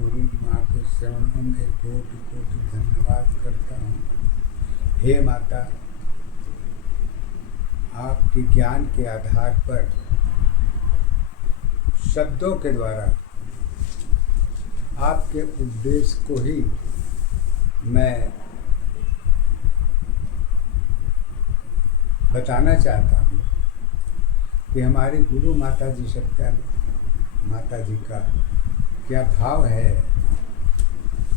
गुरु माँ के चरणों में कोटि कोटि धन्यवाद करता हूँ। हे माता, आपके ज्ञान के आधार पर शब्दों के द्वारा आपके उपदेश को ही मैं बताना चाहता हूँ कि हमारी गुरु माता जी सत्या माता जी का क्या भाव है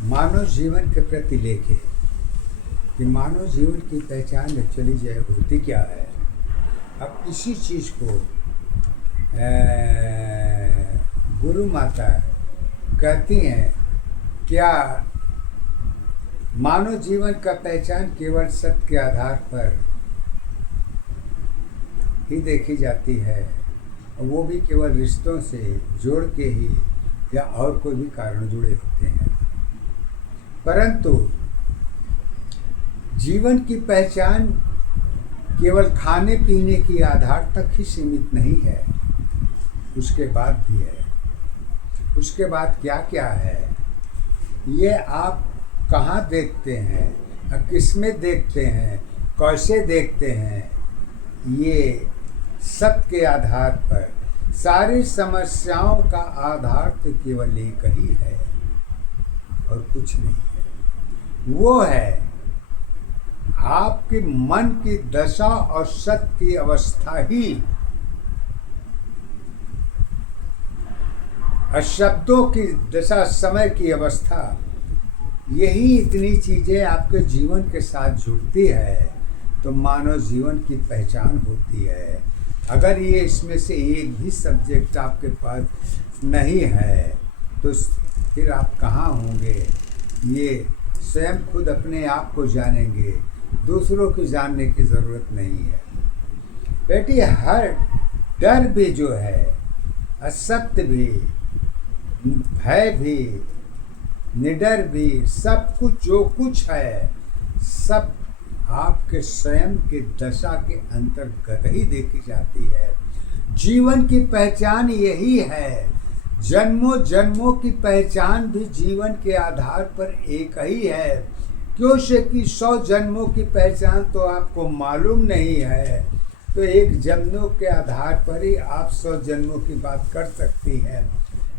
मानव जीवन के प्रति लेके, कि मानव जीवन की पहचान चली जाए होती क्या है। अब इसी चीज़ को गुरु माता कहती हैं, क्या मानव जीवन का पहचान केवल सत्य के आधार पर ही देखी जाती है, और वो भी केवल रिश्तों से जोड़ के ही, या और कोई भी कारण जुड़े होते हैं। परंतु जीवन की पहचान केवल खाने पीने की आधार तक ही सीमित नहीं है, उसके बाद भी है। उसके बाद क्या क्या है, ये आप कहाँ देखते हैं, किस में देखते हैं, कैसे देखते हैं, ये सत्य के आधार पर सारी समस्याओं का आधार तो केवल एक ही है और कुछ नहीं है। वो है आपके मन की दशा और सत्य की अवस्था ही, और शब्दों की दशा, समय की अवस्था, यही इतनी चीज़ें आपके जीवन के साथ जुड़ती है तो मानव जीवन की पहचान होती है। अगर ये इसमें से एक भी सब्जेक्ट आपके पास नहीं है तो फिर आप कहाँ होंगे, ये स्वयं खुद अपने आप को जानेंगे, दूसरों की जानने की ज़रूरत नहीं है। बेटी, हर डर भी जो है, असत्य भी, भय भी, निडर भी, सब कुछ जो कुछ है सब आपके स्वयं के दशा के अंतर्गत ही देखी जाती है। जीवन की पहचान यही है। जन्मों जन्मों की पहचान भी जीवन के आधार पर एक ही है। क्यों से कि 100 जन्मों की पहचान तो आपको मालूम नहीं है, तो एक जन्मों के आधार पर ही आप 100 जन्मों की बात कर सकती हैं,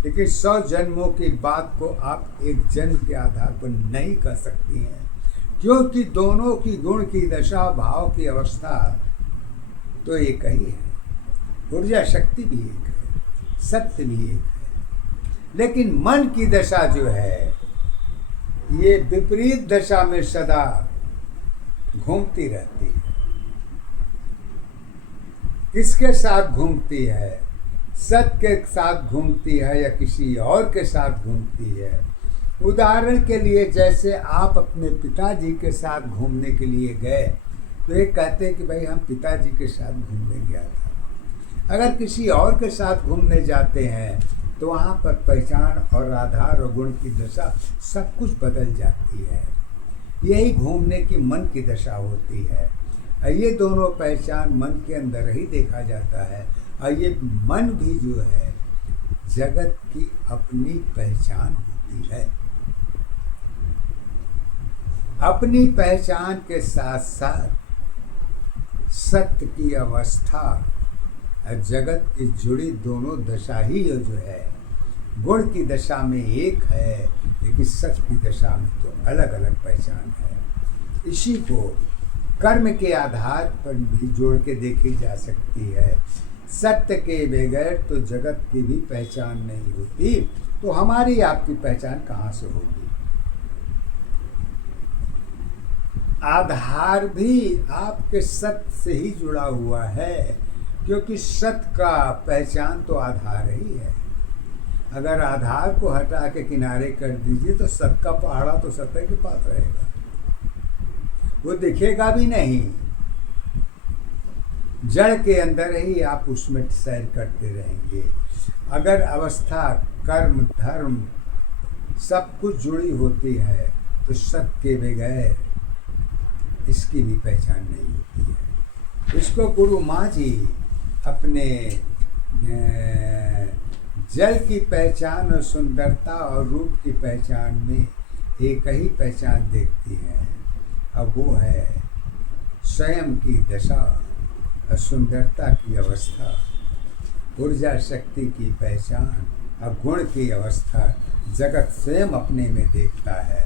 लेकिन 100 जन्मों की बात को आप एक जन्म के आधार पर नहीं कर सकती हैं, क्योंकि दोनों की गुण की दशा, भाव की अवस्था तो एक ही है। ऊर्जा शक्ति भी एक है, सत्य भी एक है, लेकिन मन की दशा जो है ये विपरीत दशा में सदा घूमती रहती है। किसके साथ घूमती है? सत्य के साथ घूमती है या किसी और के साथ घूमती है? उदाहरण के लिए, जैसे आप अपने पिताजी के साथ घूमने के लिए गए तो ये कहते हैं कि भाई हम पिताजी के साथ घूमने गया था। अगर किसी और के साथ घूमने जाते हैं तो वहाँ पर पहचान और आधार और गुण की दशा सब कुछ बदल जाती है। यही घूमने की मन की दशा होती है। ये दोनों पहचान मन के अंदर ही देखा जाता है, और ये मन भी जो है जगत की अपनी पहचान होती है। अपनी पहचान के साथ साथ सत्य की अवस्था और जगत की जुड़ी दोनों दशा ही जो है, गुण की दशा में एक है, लेकिन सत्य की दशा में तो अलग अलग पहचान है। इसी को कर्म के आधार पर भी जोड़ के देखी जा सकती है। सत्य के बगैर तो जगत की भी पहचान नहीं होती, तो हमारी आपकी पहचान कहाँ से होगी? आधार भी आपके सत्य से ही जुड़ा हुआ है, क्योंकि सत्य का पहचान तो आधार ही है। अगर आधार को हटा के किनारे कर दीजिए तो सत्य का पहाड़ा तो सत्य के पास रहेगा, वो दिखेगा भी नहीं। जड़ के अंदर ही आप उसमें सैर करते रहेंगे। अगर अवस्था, कर्म, धर्म सब कुछ जुड़ी होती है तो सत्य के बगैर इसकी भी पहचान नहीं होती है। इसको गुरु माँ जी अपने जल की पहचान और सुंदरता और रूप की पहचान में एक ही पहचान देखती हैं, अब वो है स्वयं की दशा और सुंदरता की अवस्था, ऊर्जा शक्ति की पहचान और गुण की अवस्था जगत स्वयं अपने में देखता है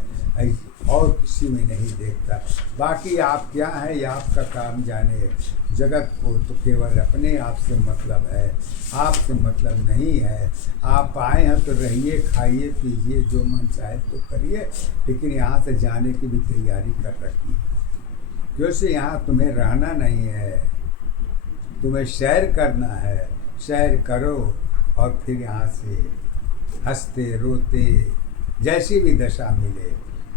और किसी में नहीं देखता। बाकी आप क्या है ये आपका काम जाने। जगत को तो केवल अपने आप से मतलब है, आपसे मतलब नहीं है। आप आए हैं तो रहिए, खाइए पीजिए, जो मन चाहे तो करिए, लेकिन यहाँ से जाने की भी तैयारी कर रखिए, क्योंकि यहाँ तुम्हें रहना नहीं है, तुम्हें सैर करना है। सैर करो और फिर यहाँ से हंसते रोते जैसी भी दशा मिले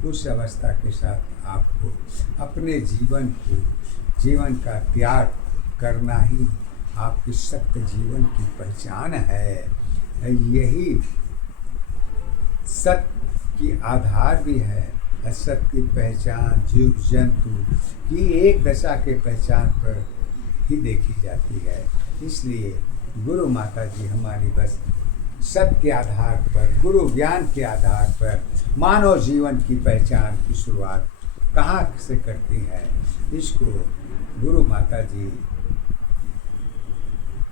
उस अवस्था के साथ आपको अपने जीवन का त्याग करना ही आपकी सत्य जीवन की पहचान है। यही सत्य की आधार भी है। सत्य की पहचान जीव जंतु की एक दशा के पहचान पर ही देखी जाती है। इसलिए गुरु माता जी हमारी बस सत्य के आधार पर, गुरु ज्ञान के आधार पर मानव जीवन की पहचान की शुरुआत कहाँ से करती है, इसको गुरु माता जी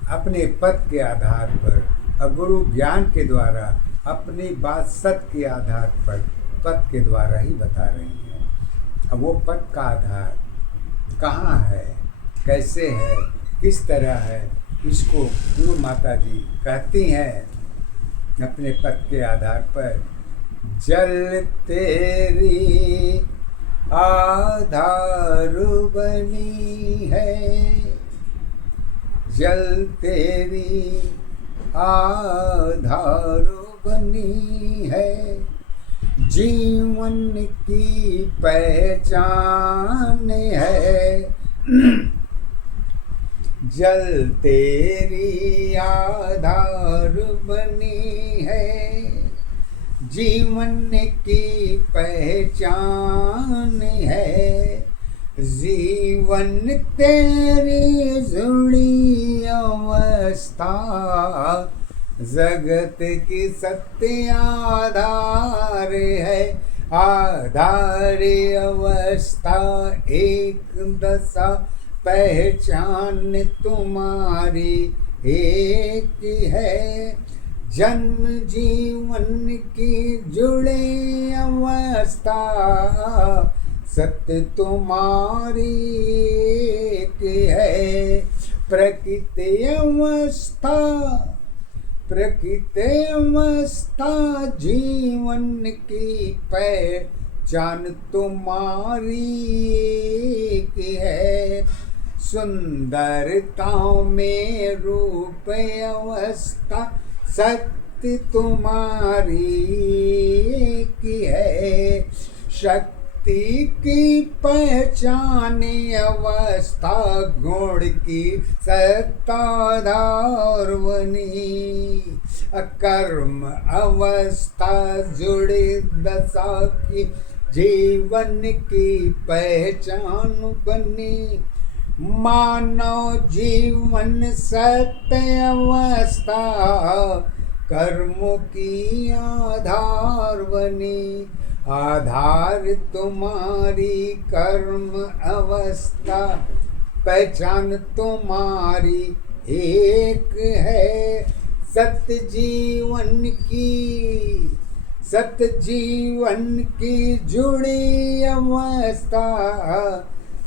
अपने पद के आधार पर और गुरु ज्ञान के द्वारा अपनी बात सत्य के आधार पर पद के द्वारा ही बता रही हैं। अब वो पद का आधार कहाँ है, कैसे है, किस तरह है, इसको गुरु माता जी कहती हैं अपने पद के आधार पर। जल तेरी आधार बनी है, जल तेरी आधार बनी है, जीवन की पहचान है। जल तेरी आधार बनी है, जीवन की पहचान है, जीवन तेरी जुड़ी अवस्था, जगत की सत्य आधार है, आधार अवस्था एक दशा, पहचान तुम्हारी एक है, जन्म जीवन की जुड़े अवस्था, सत्य तुम्हारी एक है, प्रकृति अवस्था, प्रकृति अवस्था जीवन की पहचान तुम्हारी एक है, सुंदरता में रूप अवस्था सत्य तुम्हारी एक है, शक्ति की पहचान अवस्था गुण की सत्ताधार बनी, कर्म अवस्था जुड़ी दशा की जीवन की पहचान बनी, मानव जीवन सत्य अवस्था कर्मों की आधार बनी, आधार तुम्हारी कर्म अवस्था, पहचान तुम्हारी एक है, सत्य जीवन की जुड़ी अवस्था,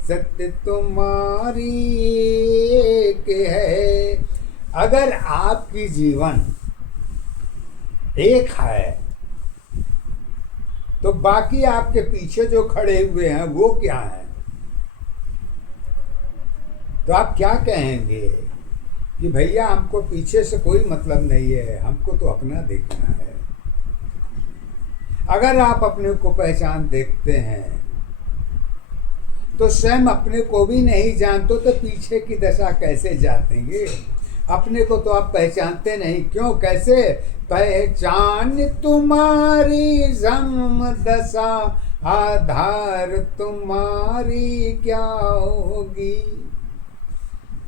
सत्य तुम्हारी एक है। अगर आपकी जीवन एक है तो बाकी आपके पीछे जो खड़े हुए हैं वो क्या है? तो आप क्या कहेंगे कि भैया हमको पीछे से कोई मतलब नहीं है, हमको तो अपना देखना है। अगर आप अपने को पहचान देखते हैं तो स्वयं अपने को भी नहीं जानते तो पीछे की दशा कैसे जातेंगे? अपने को तो आप पहचानते नहीं, क्यों, कैसे? पहचान तुम्हारी जन्म दशा, आधार तुम्हारी क्या होगी?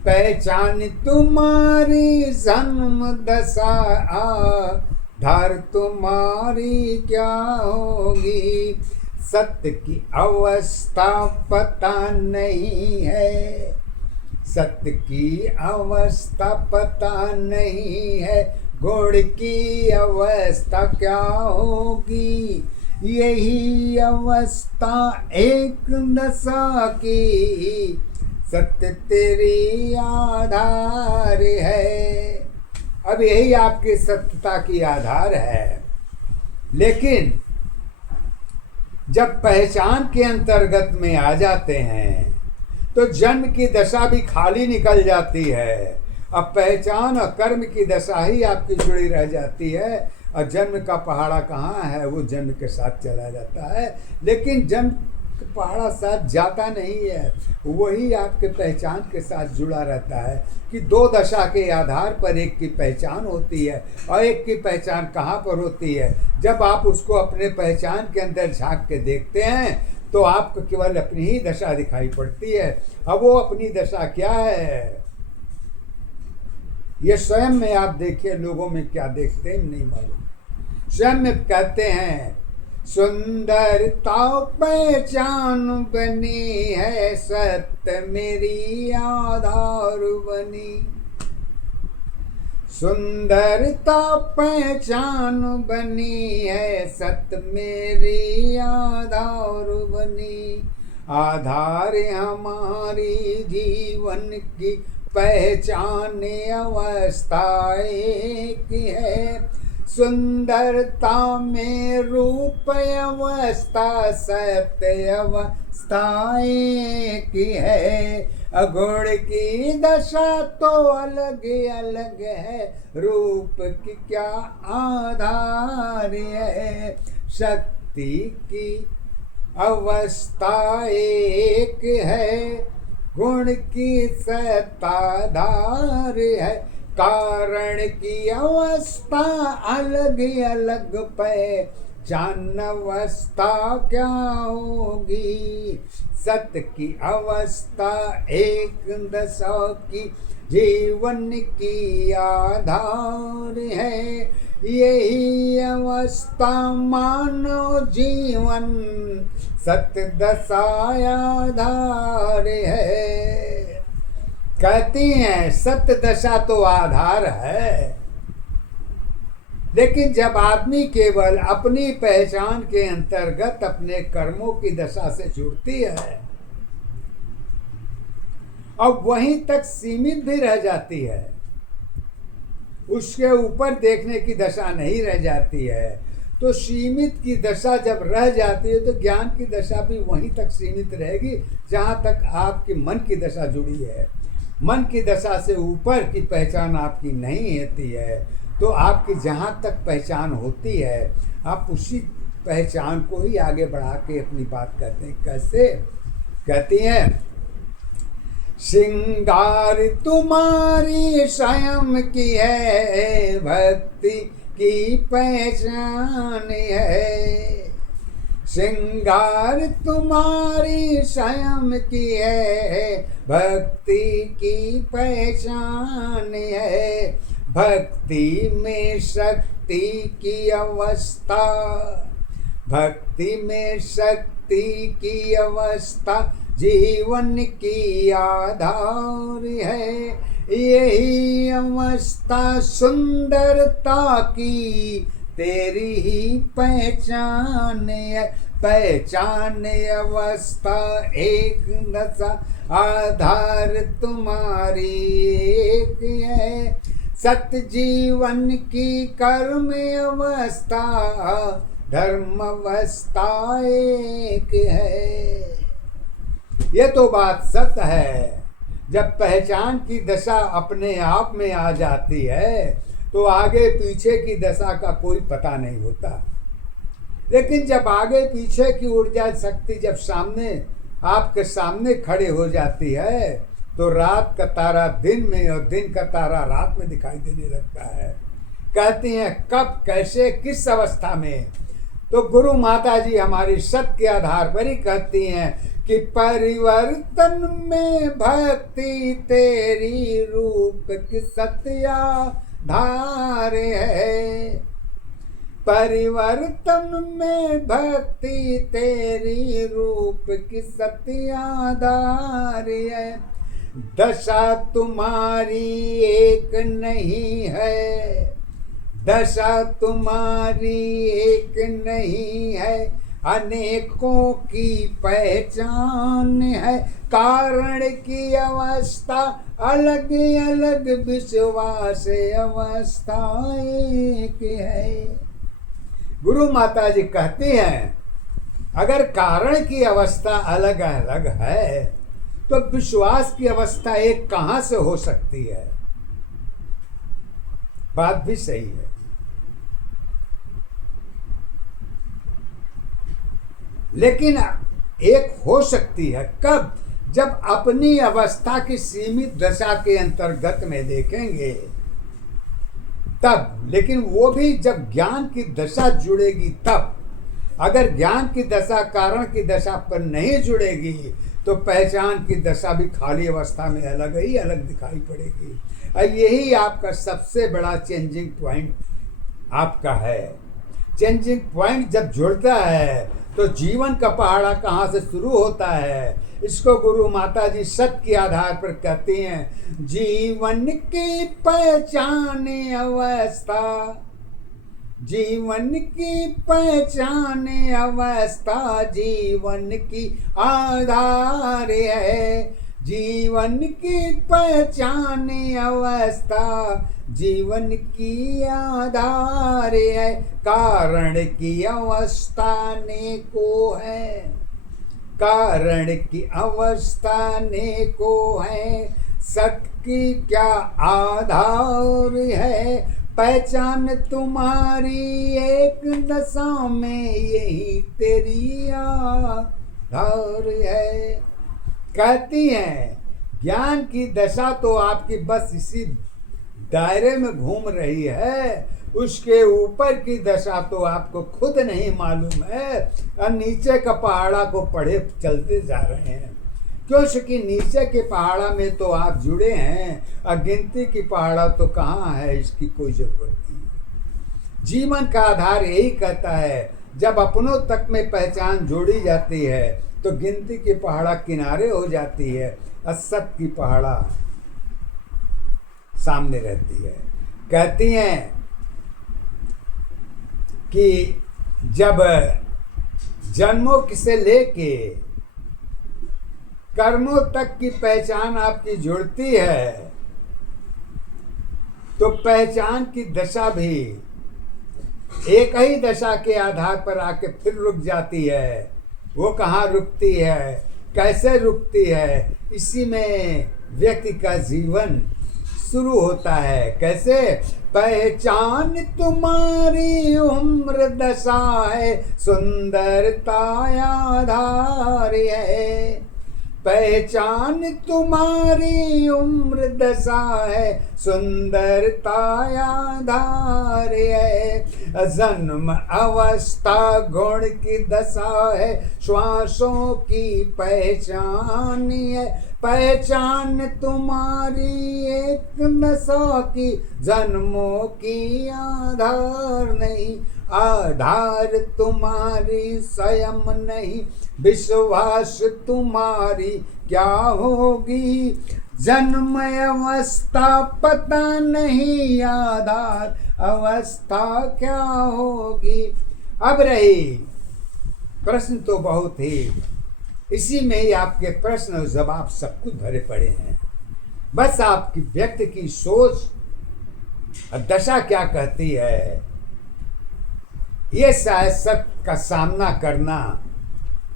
पहचान तुम्हारी जन्म दशा आधार तुम्हारी क्या होगी। सत्य की अवस्था पता नहीं है, सत्य की अवस्था पता नहीं है, गुण की अवस्था क्या होगी। यही अवस्था एक दशा की, सत्य तेरी आधार है। अब यही आपकी सत्यता की आधार है। लेकिन जब पहचान के अंतर्गत में आ जाते हैं तो जन्म की दशा भी खाली निकल जाती है। अब पहचान और कर्म की दशा ही आपकी जुड़ी रह जाती है और जन्म का पहाड़ा कहाँ है, वो जन्म के साथ चला जाता है। लेकिन जन्म का पहाड़ा साथ जाता नहीं है, वही आपके पहचान के साथ जुड़ा रहता है कि दो दशा के आधार पर एक की पहचान होती है। और एक की पहचान कहाँ पर होती है, जब आप उसको अपने पहचान के अंदर झांक के देखते हैं तो आपको केवल अपनी ही दशा दिखाई पड़ती है। अब वो अपनी दशा क्या है, ये स्वयं में आप देखिए, लोगों में क्या देखते हैं नहीं मालूम। स्वयं में कहते हैं सुंदरता पहचान बनी है, सत्य मेरी आधार बनी। सुंदरता पहचान बनी है, सत्य मेरी आधार बनी। आधार हमारी जीवन की पहचान अवस्था एक है। सुंदरता में रूप अवस्था, सत्य अवस्था एक है। अगुण की दशा तो अलग अलग है, रूप की क्या आधार है। शक्ति की अवस्था एक है, गुण की सत्ताधार है। कारण की अवस्था अलग अलग पहचान अवस्था क्या होगी। सत्य की अवस्था एक दशा की, जीवन की आधार है। यही अवस्था मानव जीवन, सत्य दशा आधार है। कहती हैं सत्य दशा तो आधार है, लेकिन जब आदमी केवल अपनी पहचान के अंतर्गत अपने कर्मों की दशा से जुड़ती है और वहीं तक सीमित भी रह जाती है, उसके ऊपर देखने की दशा नहीं रह जाती है, तो सीमित की दशा जब रह जाती है तो ज्ञान की दशा भी वहीं तक सीमित रहेगी जहाँ तक आपकी मन की दशा जुड़ी है। मन की दशा से ऊपर की पहचान आपकी नहीं होती है, तो आपकी जहाँ तक पहचान होती है आप उसी पहचान को ही आगे बढ़ा के अपनी बात करते हैं। कैसे कहती हैं, श्रृंगार तुम्हारी स्वयं की है, भक्ति की पहचान है। श्रृंगार तुम्हारी स्वयं की है, भक्ति की पहचान है। भक्ति में शक्ति की अवस्था, भक्ति में शक्ति की अवस्था जीवन की आधार है। यही अवस्था सुंदरता की तेरी ही पहचान है। पहचान अवस्था एक दशा, आधार तुम्हारी एक है। सत्य जीवन की कर्म अवस्था, धर्म अवस्था एक है। ये तो बात सत्य है। जब पहचान की दशा अपने आप में आ जाती है तो आगे पीछे की दशा का कोई पता नहीं होता। लेकिन जब आगे पीछे की ऊर्जा शक्ति जब सामने आपके सामने खड़े हो जाती है तो रात का तारा दिन में और दिन का तारा रात में दिखाई देने लगता है। कहती हैं कब कैसे किस अवस्था में, तो गुरु माता जी हमारी सत्य के आधार पर ही कहती हैं कि परिवर्तन में भक्ति तेरी रूप की सत्या धार है। परिवर्तन में भक्ति तेरी रूप की सत्याधार है। दशा तुम्हारी एक नहीं है, दशा तुम्हारी एक नहीं है, अनेकों की पहचान है। कारण की अवस्था अलग अलग, विश्वास अवस्था एक है। गुरु माता जी कहती हैं अगर कारण की अवस्था अलग अलग है तो विश्वास की अवस्था एक कहां से हो सकती है? बात भी सही है। लेकिन एक हो सकती है कब? जब अपनी अवस्था की सीमित दशा के अंतर्गत में देखेंगे तब। लेकिन वो भी जब ज्ञान की दशा जुड़ेगी तब। अगर ज्ञान की दशा कारण की दशा पर नहीं जुड़ेगी तो पहचान की दशा भी खाली अवस्था में अलग ही अलग दिखाई पड़ेगी। और यही आपका सबसे बड़ा चेंजिंग पॉइंट आपका है। चेंजिंग पॉइंट जब जुड़ता है तो जीवन का पहाड़ा कहाँ से शुरू होता है, इसको गुरु माता जी सत्य के आधार पर कहती हैं। जीवन की पहचान अवस्था, जीवन की पहचान अवस्था जीवन की आधार है। जीवन की पहचान अवस्था जीवन की आधार है। कारण की अवस्था ने को है, कारण की अवस्था ने को है। सत्य की क्या आधार है, पहचान तुम्हारी एक दशा में यही तेरी आधार है। कहती हैं ज्ञान की दशा तो आपकी बस इसी दायरे में घूम रही है, उसके ऊपर की दशा तो आपको खुद नहीं मालूम है और नीचे का पहाड़ा को पढ़े चलते जा रहे हैं। क्योंकि नीचे के पहाड़ा में तो आप जुड़े हैं और गिनती की पहाड़ा तो कहाँ है, इसकी कोई जरूरत नहीं। जीवन का आधार यही कहता है जब अपनों तक में पहचान जोड़ी जाती है तो गिनती की पहाड़ा किनारे हो जाती है और सत्य की पहाड़ा सामने रहती है। कहती हैं कि जब जन्मों से लेके कर्मों तक की पहचान आपकी जुड़ती है तो पहचान की दशा भी एक ही दशा के आधार पर आके फिर रुक जाती है। वो कहाँ रुकती है, कैसे रुकती है, इसी में व्यक्ति का जीवन शुरू होता है। कैसे? पहचान तुम्हारी उम्र दशा है, सुंदरता आधार है। पहचान तुम्हारी उम्र दशा है, सुंदरता आधार है। जन्म अवस्था गुण की दशा है, श्वासों की पहचान है। पहचान तुम्हारी एक दशा की, जन्मों की आधार नहीं। आधार तुम्हारी स्वयं नहीं, विश्वास तुम्हारी क्या होगी। जन्म अवस्था पता नहीं, आधार अवस्था क्या होगी। अब रही प्रश्न तो बहुत ही, इसी में ही आपके प्रश्न और जवाब सब कुछ भरे पड़े हैं। बस आपकी व्यक्ति की सोच और दशा क्या कहती है, ये शायद सब का सामना करना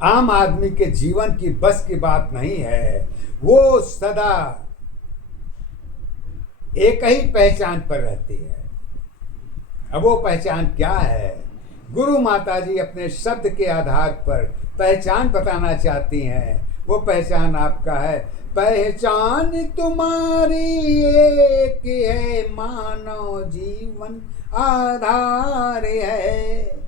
आम आदमी के जीवन की बस की बात नहीं है। वो सदा एक ही पहचान पर रहती है। अब वो पहचान क्या है? गुरु माता जी अपने शब्द के आधार पर पहचान बताना चाहती हैं। वो पहचान आपका है, पहचान तुम्हारी एक है, मानव जीवन आधार है।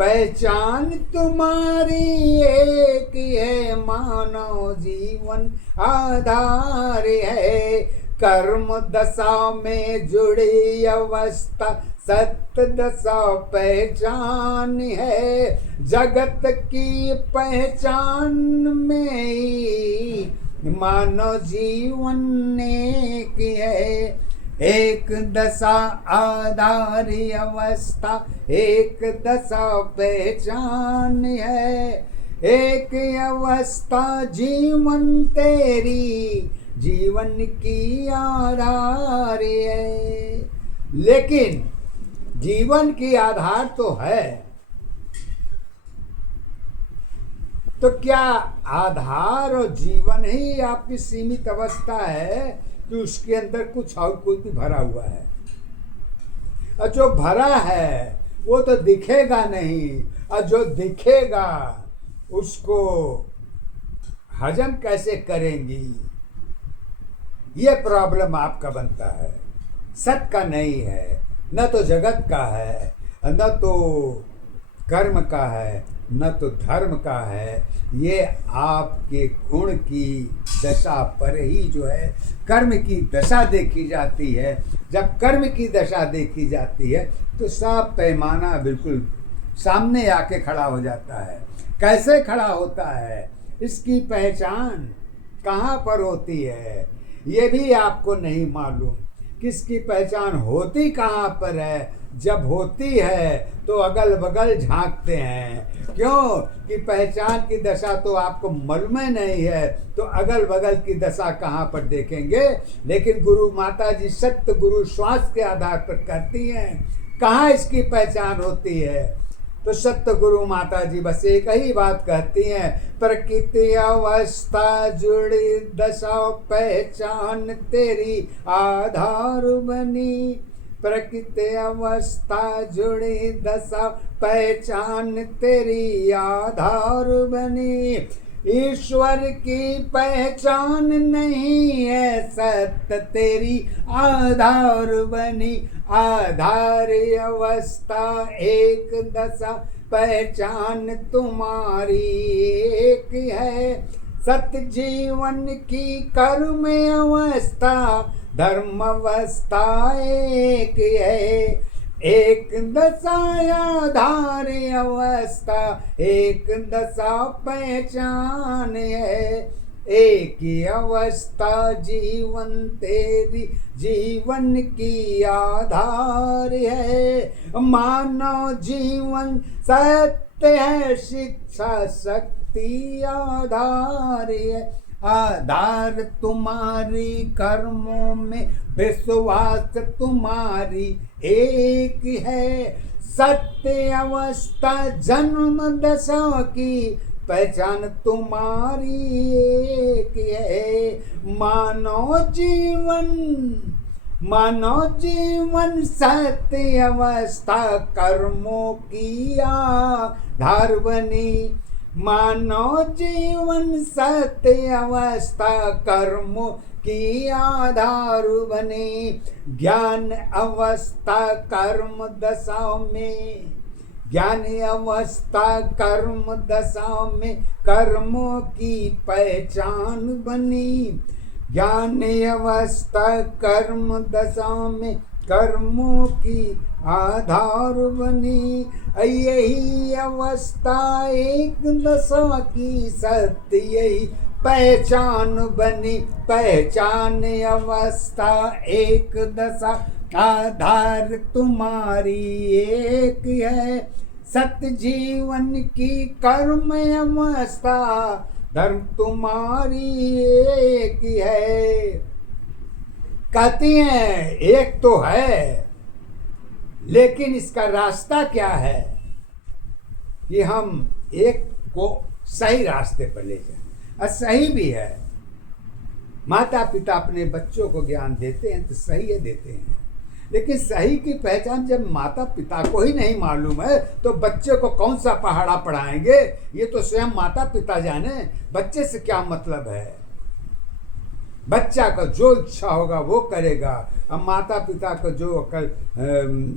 पहचान तुम्हारी एक है, मानव जीवन आधार है। कर्म दशा में जुड़ी अवस्था सत्य दशा पहचान है। जगत की पहचान में ही मानव जीवन एक है। एक दशा आधारी अवस्था, एक दशा पहचान है। एक अवस्था जीवन तेरी, जीवन की आधार है। लेकिन जीवन की आधार तो है, तो क्या आधार और जीवन ही आपकी सीमित अवस्था है कि उसके अंदर कुछ और कुछ भी भरा हुआ है? और जो भरा है वो तो दिखेगा नहीं, और जो दिखेगा उसको हजम कैसे करेंगी? ये प्रॉब्लम आपका बनता है। सत का नहीं है, न तो जगत का है, न तो कर्म का है, न तो धर्म का है। ये आपके गुण की दशा पर ही जो है कर्म की दशा देखी जाती है। जब कर्म की दशा देखी जाती है तो सब पैमाना बिल्कुल सामने आके खड़ा हो जाता है। कैसे खड़ा होता है, इसकी पहचान कहाँ पर होती है ये भी आपको नहीं मालूम। किसकी पहचान होती कहाँ पर है? जब होती है तो अगल बगल झांकते हैं। क्यों कि पहचान की दशा तो आपको मालूम नहीं है, तो अगल बगल की दशा कहाँ पर देखेंगे? लेकिन गुरु माता जी सत्य गुरु श्वास के आधार पर करती हैं। कहाँ इसकी पहचान होती है? तो सत्य गुरु माता जी बस एक ही बात कहती हैं, प्रकृति अवस्था जुड़ी दशा पहचान तेरी आधार बनी। प्रकृति अवस्था जुड़ी दशा पहचान तेरी आधार बनी। ईश्वर की पहचान नहीं है, सत्य तेरी आधार बनी। आधार अवस्था एक दशा पहचान तुम्हारी एक है। सत्य जीवन की कर्म अवस्था धर्म अवस्था एक है। एक दशा आधार अवस्था एक दशा पहचान है। एक ही अवस्था जीवन तेरी जीवन की आधार है। मानव जीवन सत्य है, शिक्षा शक्ति आधार है। आधार तुम्हारी कर्मों में विश्वास तुम्हारी एक है। सत्य अवस्था जन्म दशा की पहचान तुम्हारी एक है। मानव जीवन सत्य अवस्था कर्मों की आधार बनी। मानव जीवन सत्य अवस्था कर्मों की आधार बनी। ज्ञान अवस्था कर्म दशा में, ज्ञान अवस्था कर्म दशा में कर्मों की पहचान बनी। ज्ञान अवस्था कर्म दशा में कर्मों की आधार बनी। यही अवस्था एक दशा की सत्य यही पहचान बनी। पहचान अवस्था एक दशा आधार तुम्हारी एक है। सत्य जीवन की कर्म अवस्था धर्म तुम्हारी एक है। कहती हैं एक तो है, लेकिन इसका रास्ता क्या है कि हम एक को सही रास्ते पर ले जाएं। और सही भी है, माता पिता अपने बच्चों को ज्ञान देते हैं तो सही है देते हैं, लेकिन सही की पहचान जब माता पिता को ही नहीं मालूम है तो बच्चे को कौन सा पहाड़ा पढ़ाएंगे? ये तो स्वयं माता पिता जाने, बच्चे से क्या मतलब है। बच्चा का जो इच्छा होगा वो करेगा। अब माता पिता का जो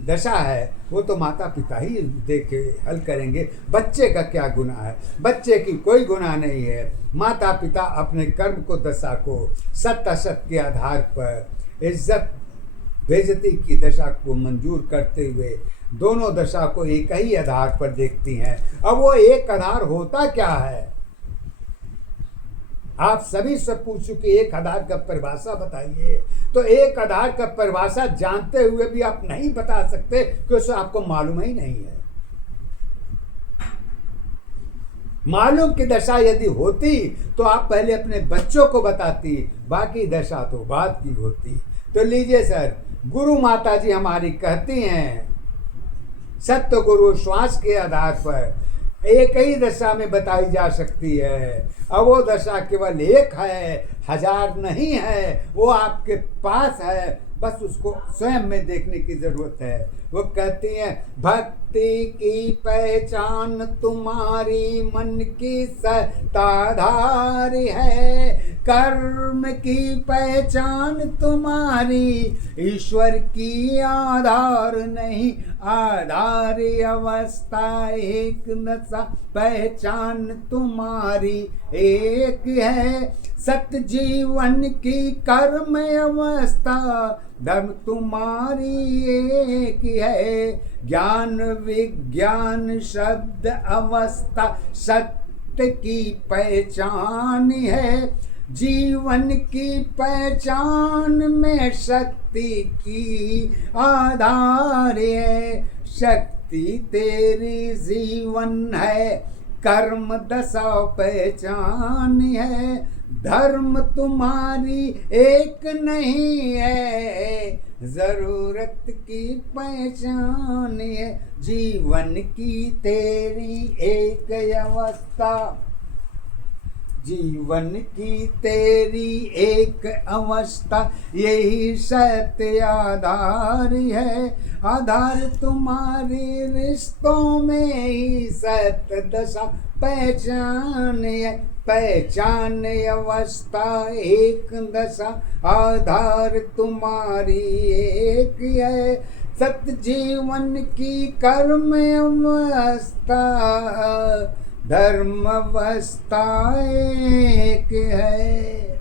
दशा है वो तो माता पिता ही देखे हल करेंगे। बच्चे का क्या गुनाह है? बच्चे की कोई गुनाह नहीं है। माता पिता अपने कर्म को, दशा को सत्य असत के आधार पर इज्जत बेइज्जती की दशा को मंजूर करते हुए दोनों दशा को एक ही आधार पर देखती हैं। अब वो एक आधार होता क्या है? आप सभी से पूछूं कि एक आधार का परिभाषा बताइए, तो एक आधार का परिभाषा जानते हुए भी आप नहीं बता सकते क्योंकि आपको मालूम ही नहीं है। मालूम की दशा यदि होती तो आप पहले अपने बच्चों को बताती, बाकी दशा तो बाद की होती। तो लीजिए सर, गुरु माता जी हमारी कहती हैं सत्य गुरु श्वास के आधार पर एक ही दशा में बताई जा सकती है। अब वो दशा केवल एक है, हजार नहीं है, वो आपके पास है, बस उसको स्वयं में देखने की जरूरत है। वो कहती हैं भक्ति की पहचान तुम्हारी मन की सत्ताधार है, कर्म की पहचान तुम्हारी ईश्वर की आधार नहीं, आधार अवस्था एक दशा पहचान तुम्हारी एक है, सत्य जीवन की कर्म अवस्था धर्म तुम्हारी एक है, ज्ञान विज्ञान शब्द अवस्था सत्य की पहचान है, जीवन की पहचान में शक्ति की आधार है, शक्ति तेरी जीवन है, कर्म दशा पहचान है, धर्म तुम्हारी एक नहीं है, जरूरत की पहचान है, जीवन की तेरी एक अवस्था, जीवन की तेरी एक अवस्था यही सत्य आधार है, आधार तुम्हारे रिश्तों में ही सत्य दशा पहचान है, पहचान अवस्था एक दशा आधार तुम्हारी एक है, सत्य जीवन की कर्म अवस्था धर्म अवस्था एक है।